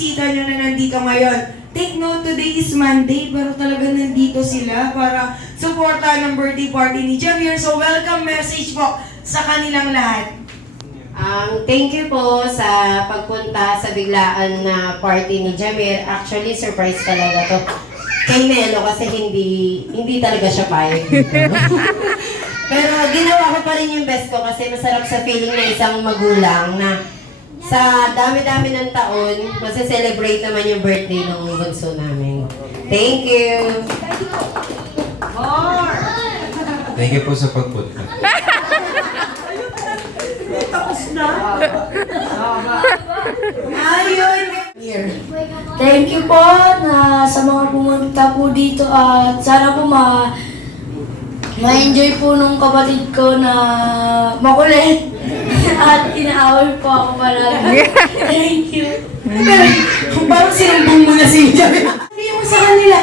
bisita nyo na nandito ngayon. Take note, today is Monday, pero talaga nandito sila para suportahan ng birthday party ni Javier. So, welcome message po sa kanilang lahat. Thank you po sa pagpunta sa biglaan na party ni Javier. Actually, surprise talaga to. Kay Nelo kasi hindi talaga siya payag dito. Pero ginawa ko pa rin yung best ko kasi masarap sa feeling ng isang magulang na sa dami-dami ng taon, masaselebrate naman yung birthday ng bunso namin. Thank you! Thank you po sa pagpunta. Tapos na? Ayun! Thank you po na sa mga pumunta po dito at sana po ma-enjoy po nung kapatid ko na makulit at inaaway po ako palagi. Thank you. Parang sinumbong mo na si Javier. Sabihin mo sa kanila.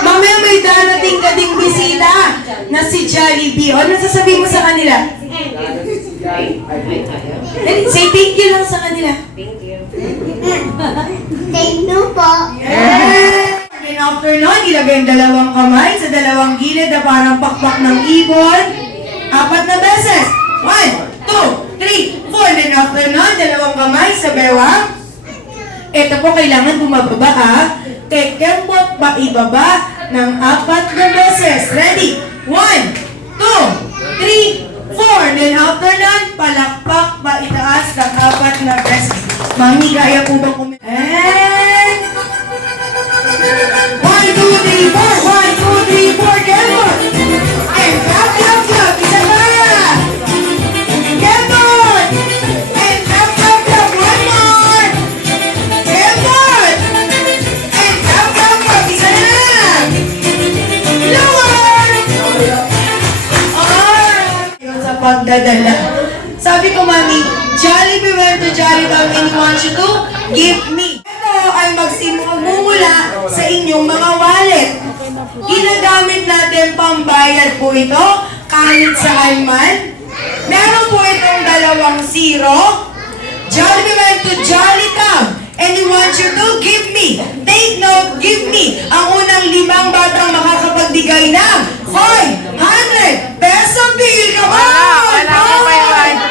Mamaya may darating ka ding bisita na si Jollibee. Ano sasabihin mo sa kanila? Say thank you lang sa kanila. Thank you. Thank you po. Yeah! And after nun, ilagay ang dalawang kamay sa dalawang gilid na parang pakpak ng ibon. 4 na beses. 1, 2, 3, 4. Then after nun, dalawang kamay sa bewang. Ito po, kailangan bumababa ha. Tekembot pa ibaba ng 4 na beses. Ready? 1, 2, 3, 4. Then after nun, palakpak pa itaas ng 4 na beses. Mami, kaya po ba kumain? And 1, 2, 3, 4. 1, 2, 3, 4. Kembot! And clap, clap, clap. Isa pa! Kembot! And clap, clap, clap. One more! Kembot! And clap, clap, clap. Isa na lang! Lower! Alright! Yun sa pagdadala. Sabi ko, Mami, Jollibee went to Jollibee and wants you to give me. Ito ay magsimumula sa inyong mga wallet. Ginagamit natin pambayad po ito kahit saan man. Meron po itong 2 zero. Jollibee went to Jollycab and he wants you to give me. Take note, give me ang unang 5 batang makakapagbigay ng 500 pesos bill. Come on! Wala ko 500.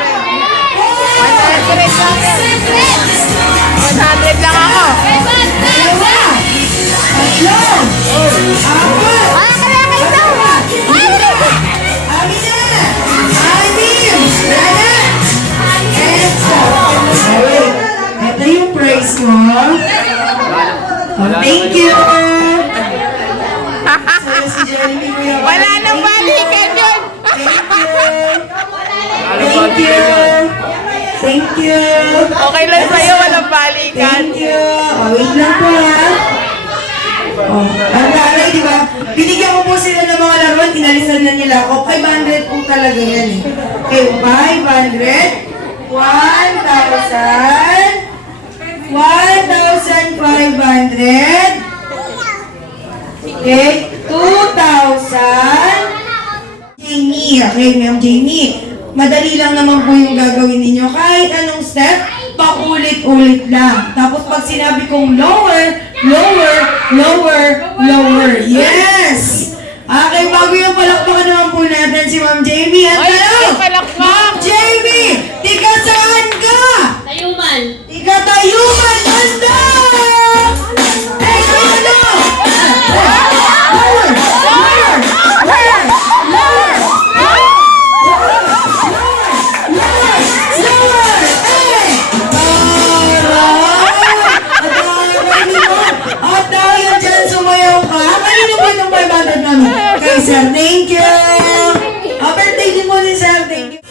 100 lang ako. 4. Ito yung price mo. Thank you. Si Jeremy, kuya. Wala nang balikan yun. Thank you. Thank you. Thank you. Okay lang sa'yo, walang balikan. Thank you. Wait lang po ha. Ang nanay, di ba? Binigyan ko po sila ng mga laruan, inalisan na nila ako. 500 po talaga yan eh. Okay, 500. 1,000. 1,500. Okay, 2,000. Jamie, okay, Ma'am Jamie. Madali lang naman po yung gagawin ninyo. Kahit anong step, paulit-ulit lang. Tapos pag sinabi kong lower, lower, lower, lower. Yes! Okay, bago yung palakpakan naman po natin si Ma'am Jamie. At Ay, tanong, palakpak! Ma'am Jamie, tiga saan ka? Tayuman. Tiga Tayuman, banda! Hey, ano? Lower, lower, lower, lower, at dahil dyan sumayaw ka, kanino po itong 500 namin? Kay Sir, thank you! Birthday din mo ni Sir, thank you!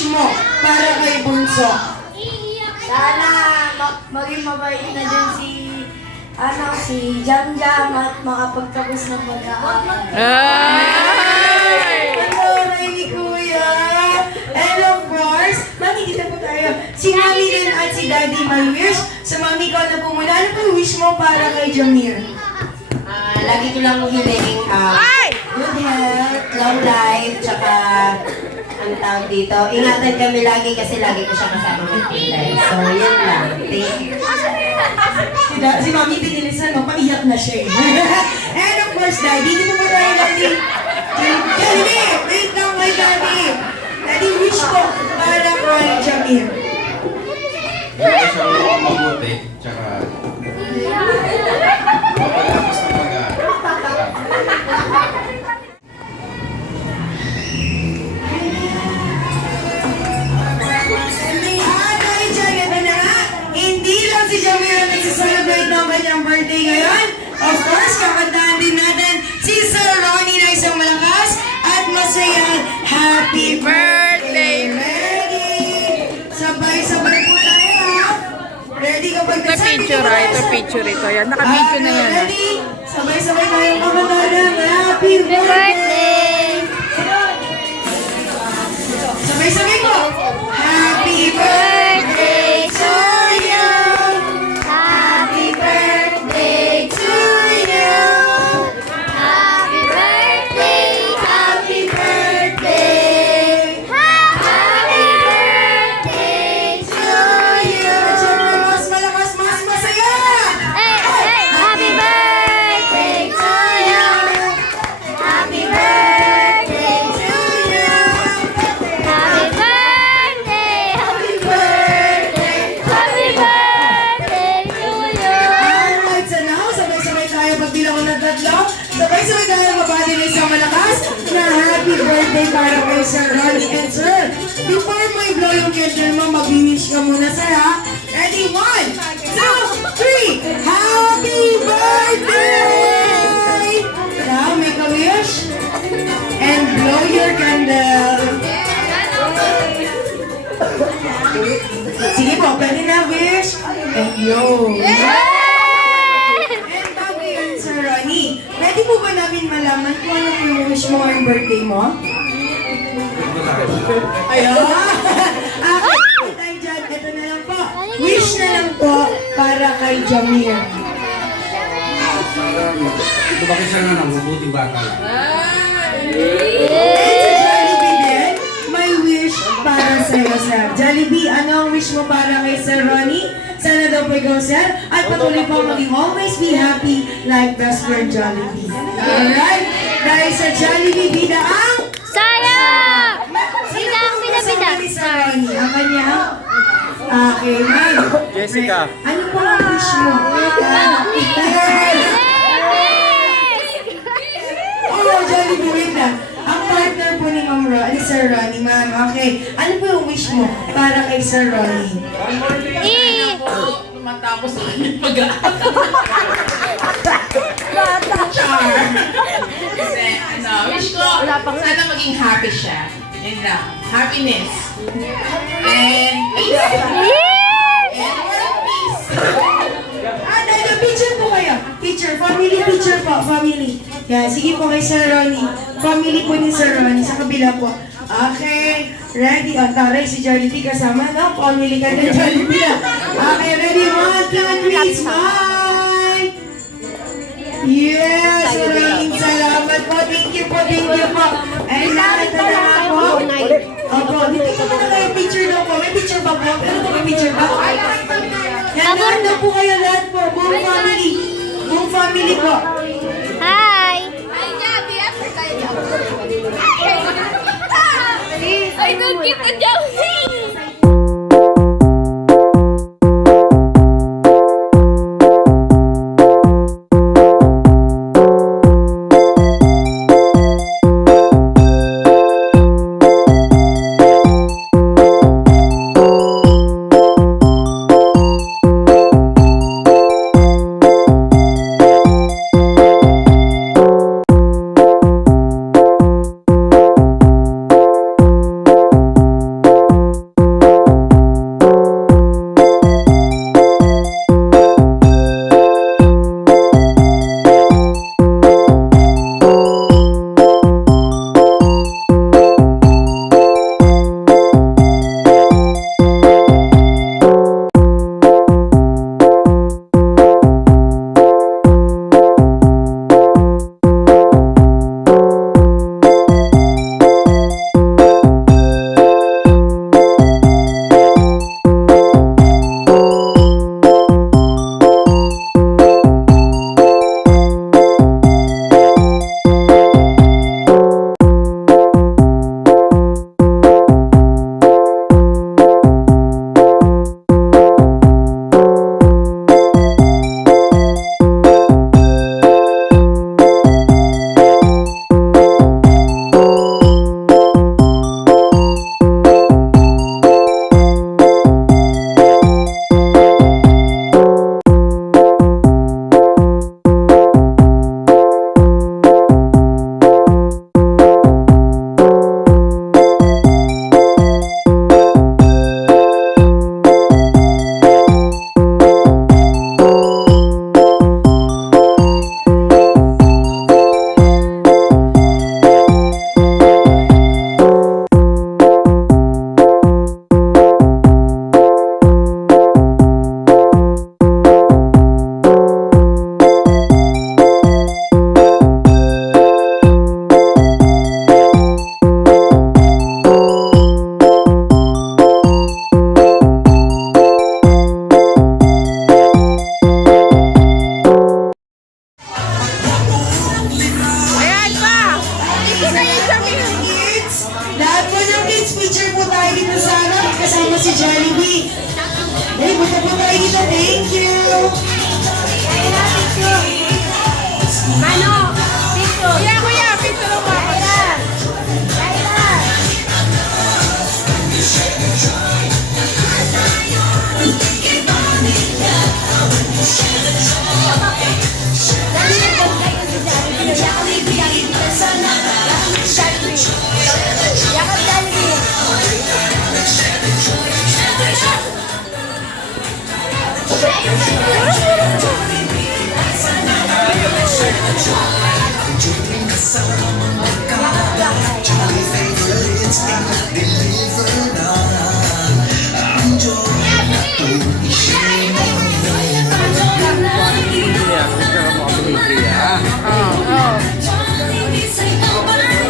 wish mo para kay Bunso? Sana maging mabait na din si Jam Jam at makapagtapos ng pag-aaral. Ay! Hello, ni Kuya! And of course, Mami, dito po tayo. Si Mami din at si Daddy may wish. Sa Mami ko na po muna. Ano po yung wish mo para kay Jamir? Lagi ko lang hiling good health, long life, tsaka ang tawag dito. Ingatan kami lagi kasi lagi ko siya kasama mag-life. So, yan lang. Thank you. Si Mami pinilisan mo, paiyak na siya eh. And of course, Daddy, dito po tayo, Daddy. Daddy, wait lang kay Daddy. Daddy, wish ko para kay Jamir. Hindi siya mabuti, tsaka mapagtapos ng pag-aaral. Dahil dyan, ito na nga, hindi lang si Jamir ang nagsiselebrate ng kanyang birthday ngayon. Of course, kakantahan din natin si Sir Ronnie na isang malakas at masayang happy birthday! Ready? Sabay-sabay po tayo ha. Ready kapag Ito picture ito picture ito. Yan, naka-video na yan. Ready? Sabay-sabay tayo kakantahan ng happy birthday! Sabay-sabay ko! Happy birthday to you! Happy birthday to you! Happy birthday! Happy birthday! Happy birthday To you! Siyempre, mas malakas, mas masaya! Happy birthday to you! Happy birthday to you! Happy birthday! Happy birthday! Happy birthday to you! Alright, so now, sabay-sabay tayo pagbilang ko ng tatlo. Sabay-sabay tayo mabati ng isang malakas na happy birthday para kay Sir Ronnie and Sir. Before mo i-blow yung candle mo, mag-wish ka muna, sir, ha? Ready? 1, 2, 3! Happy birthday! Now, make a wish and blow your candle. Sige po, pwede na wish. And yo! And bago yun, Sir Ronnie, pwede po ba namin malaman kung ano po yung wish mo ngayong birthday mo? Ayun! Okay, tayo dyan. Ito na lang po. Wish na lang po para kay Jamir. Lumaki siya nga ng mabuting bata. And si Jollibee din, may wish para sa'yo, sir. Jollibee, ano ang wish mo para kay Sir Ronnie? Sana daw po ikaw, sir. At patuloy po maging always be happy like best friend Jollibee. Alright? Dahil sa Jollibee, bida ang... Sayang! Sino Bida ang po bida-bida. kasama ni Sir Ronnie? Ang kanya? Okay, ma'am. Jessica. Ano po ang wish mo? Oh, Jollibee, wait lang. Ang partner po ni Ma'am Ronnie, ni Sir Ronnie, ma'am. Okay. Ano po yung wish mo para kay Sir Ronnie? Matapos na kami mag-aaral. Kasi, wish ko, sana maging happy siya. Yun lang. Happiness. And peace. And world peace. Dahil picture po kayo. Picture. Family picture po. Family. Yan. Sige po kay Sir Ronnie. Family po ni Sir Ronnie. Sa kabila po. Okay. Ready? O, taray si Jollibee kasama, no? Family ka din, Jollibee. Okay, ready? 1, 2, 3, smile! Yes! Maraming salamat po. Thank you po, thank you po. And nakita na nga po. Opo, dito po na kayo picture daw po. May picture ba po? Ano po may picture ba? Yan, lahat na po kayo, lahat po. Buong family. Buong family po. Hi! I don't get the joke!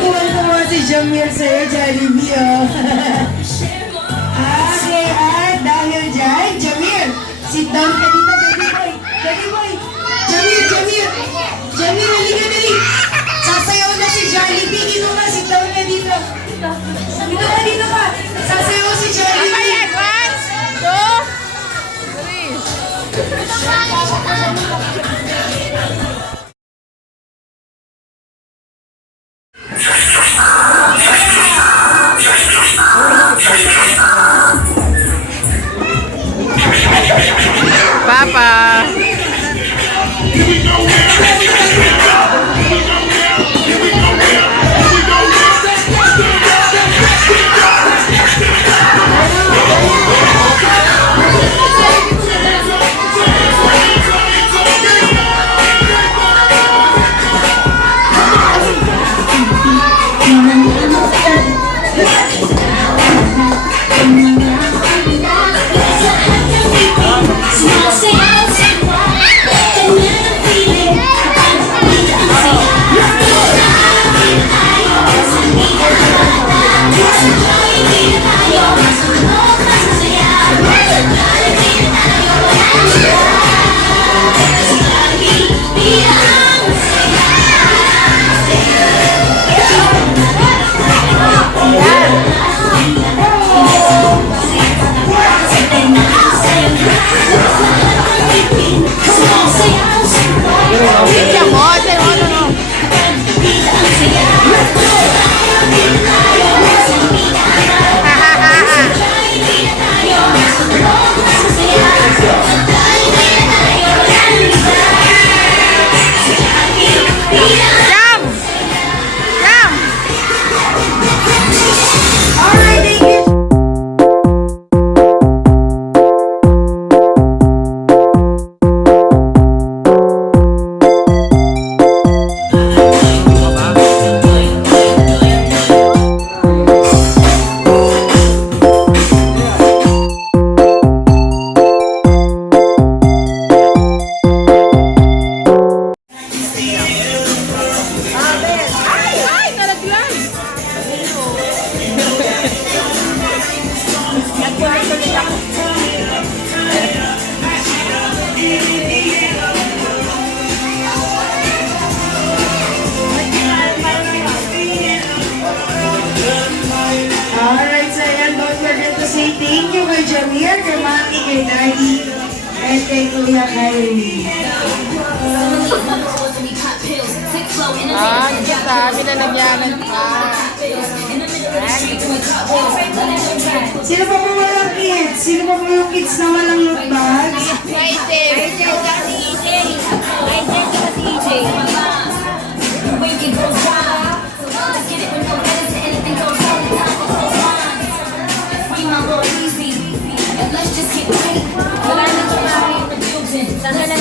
Tuwan-tuwa si Jamir sa'yo, Jollibee, oh. Okay, at dahil dyan, Jamir, sit down ka dito, baby boy. Baby boy. Jamir, Jamir. Jamir, halika dali. Sasayaw na si Jollibee. Dito ka, sit down ka dito. Dito ka, dito ka. Sasayaw si Jollibee. Papa. Alright, thank you. Alright, so ayan, don't forget to say thank you kay Jamir, kay Mami, kay Daddy, and kay Kuya Kylie. Sabi na nagyanan pa. Sino pa po walang kids? Sino pa po yung kids na walang loot bags? Let's just get ready. Wala na